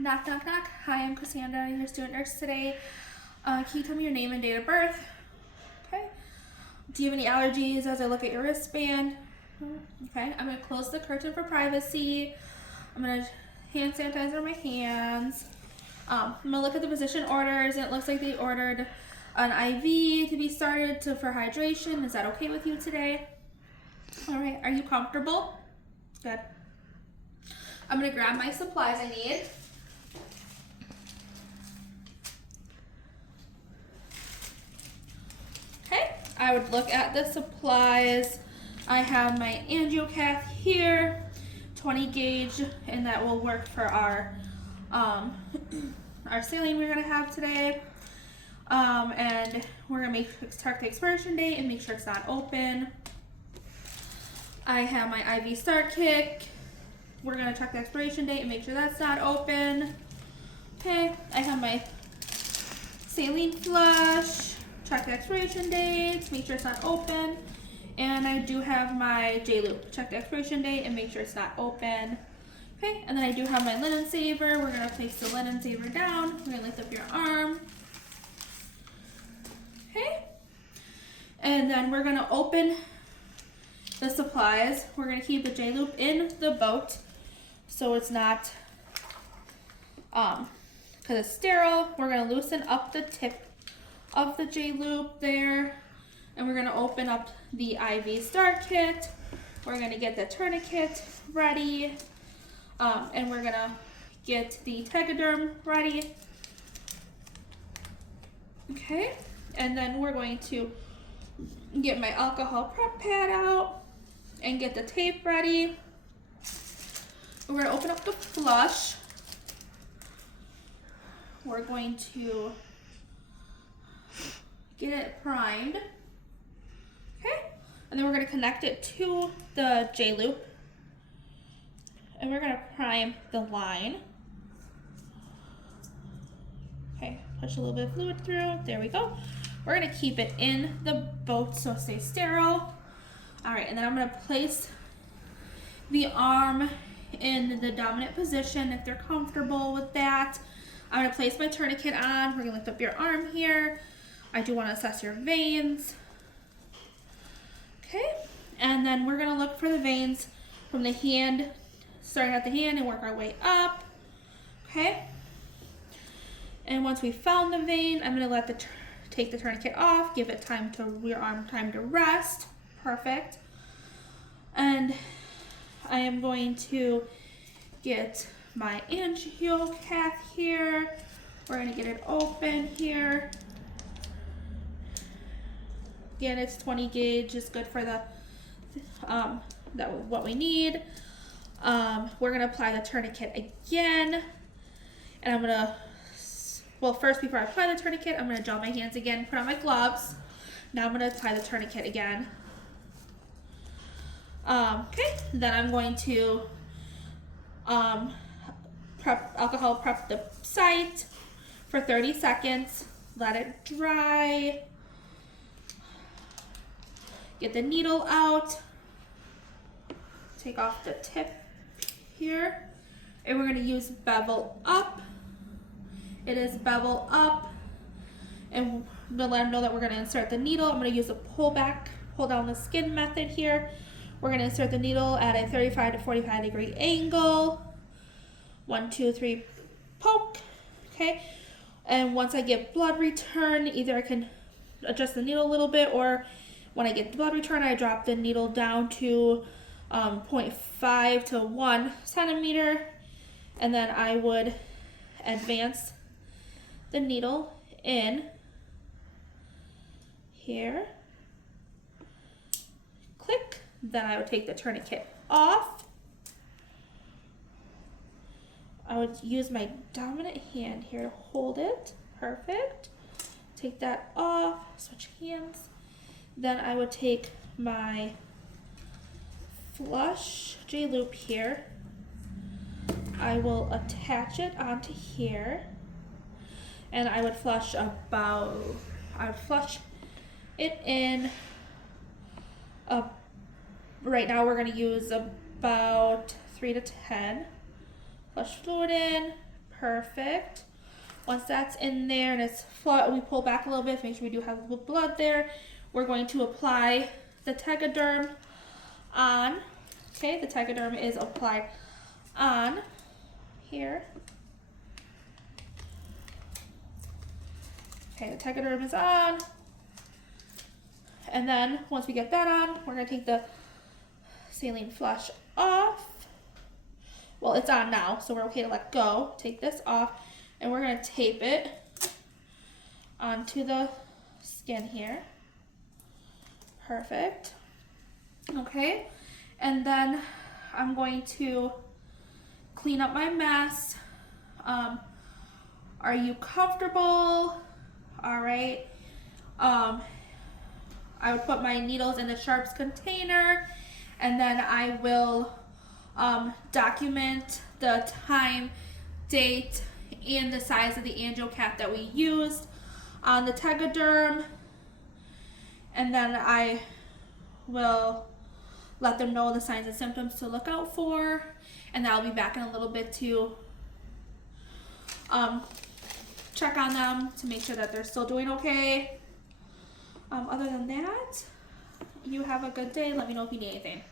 Knock, knock, knock. Hi, I'm Cassandra, your student nurse today. Can you tell me your name and date of birth? Okay. Do you have any allergies as I look at your wristband? Okay. I'm going to close the curtain for privacy. I'm going to hand sanitizer my hands. I'm going to look at the physician orders, and it looks like they ordered an IV to be started for hydration. Is that okay with you today? All right. Are you comfortable? Good. I'm going to grab my supplies I need. Okay, I would look at the supplies. I have my angiocath here, 20 gauge, and that will work for our saline we're gonna have today. And we're gonna check the expiration date and make sure it's not open. I have my IV start kit. We're gonna check the expiration date and make sure that's not open. Okay, I have my saline flush. Check the expiration date, make sure it's not open. And I do have my J-loop. Check the expiration date and make sure it's not open. Okay, and then I do have my linen saver. We're gonna place the linen saver down. We're gonna lift up your arm. Okay, and then we're gonna open the supplies. We're gonna keep the J-loop in the boat so it's not, because it's sterile. We're gonna loosen up the tip of the J-loop there, and we're gonna open up the IV start kit. We're gonna get the tourniquet ready, and we're gonna get the Tegaderm ready. Okay, and then we're going to get my alcohol prep pad out and get the tape ready. We're gonna open up the flush. We're going to get it primed. Okay, and then we're going to connect it to the J-loop, and we're going to prime the line. Okay, push a little bit of fluid through. There we go. We're going to keep it in the boat so it stays sterile. All right, and then I'm going to place the arm in the dominant position if they're comfortable with that. I'm going to place my tourniquet on. We're going to lift up your arm here. I do want to assess your veins. Okay, and then we're gonna look for the veins from the hand, starting at the hand and work our way up. Okay, and once we found the vein, I'm gonna take the tourniquet off, give it your arm time to rest. Perfect. And I am going to get my angiocath here. We're gonna get it open here. Again, it's 20 gauge, is good for what we need. We're gonna apply the tourniquet again, and I'm gonna, first before I apply the tourniquet, I'm gonna gel my hands again, put on my gloves. Now I'm gonna apply the tourniquet again. Okay, then I'm going to alcohol prep the site for 30 seconds, let it dry. Get the needle out, take off the tip here, and we're gonna use bevel up. It is bevel up, and I'm gonna let them know that we're gonna insert the needle. I'm gonna use a pull down the skin method here. We're gonna insert the needle at a 35 to 45 degree angle. 1, 2, 3, poke, okay? And once I get blood return, either I can adjust the needle a little bit, or when I get the blood return, I drop the needle down to 0.5 to 1 centimeter, and then I would advance the needle in here. Click. Then I would take the tourniquet off. I would use my dominant hand here to hold it. Perfect. Take that off. Switch hands. Then I would take my flush J-loop here. I will attach it onto here, and I would flush it in. Right now we're going to use about 3 to 10. Flush fluid in. Perfect. Once that's in there and it's flat, we pull back a little bit to make sure we do have a little blood there. We're going to apply the Tegaderm on. Okay, the Tegaderm is applied on here. Okay, the Tegaderm is on. And then once we get that on, we're gonna take the saline flush off. Well, it's on now, so we're okay to let go. Take this off, and we're gonna tape it onto the skin here. Perfect. Okay, and then I'm going to clean up my mess. Are you comfortable? All right. I would put my needles in the sharps container, and then I will document the time, date, and the size of the angio-cap that we used on the Tegaderm, and then I will let them know the signs and symptoms to look out for, and I'll be back in a little bit to check on them to make sure that they're still doing okay. Other than that, you have a good day. Let me know if you need anything.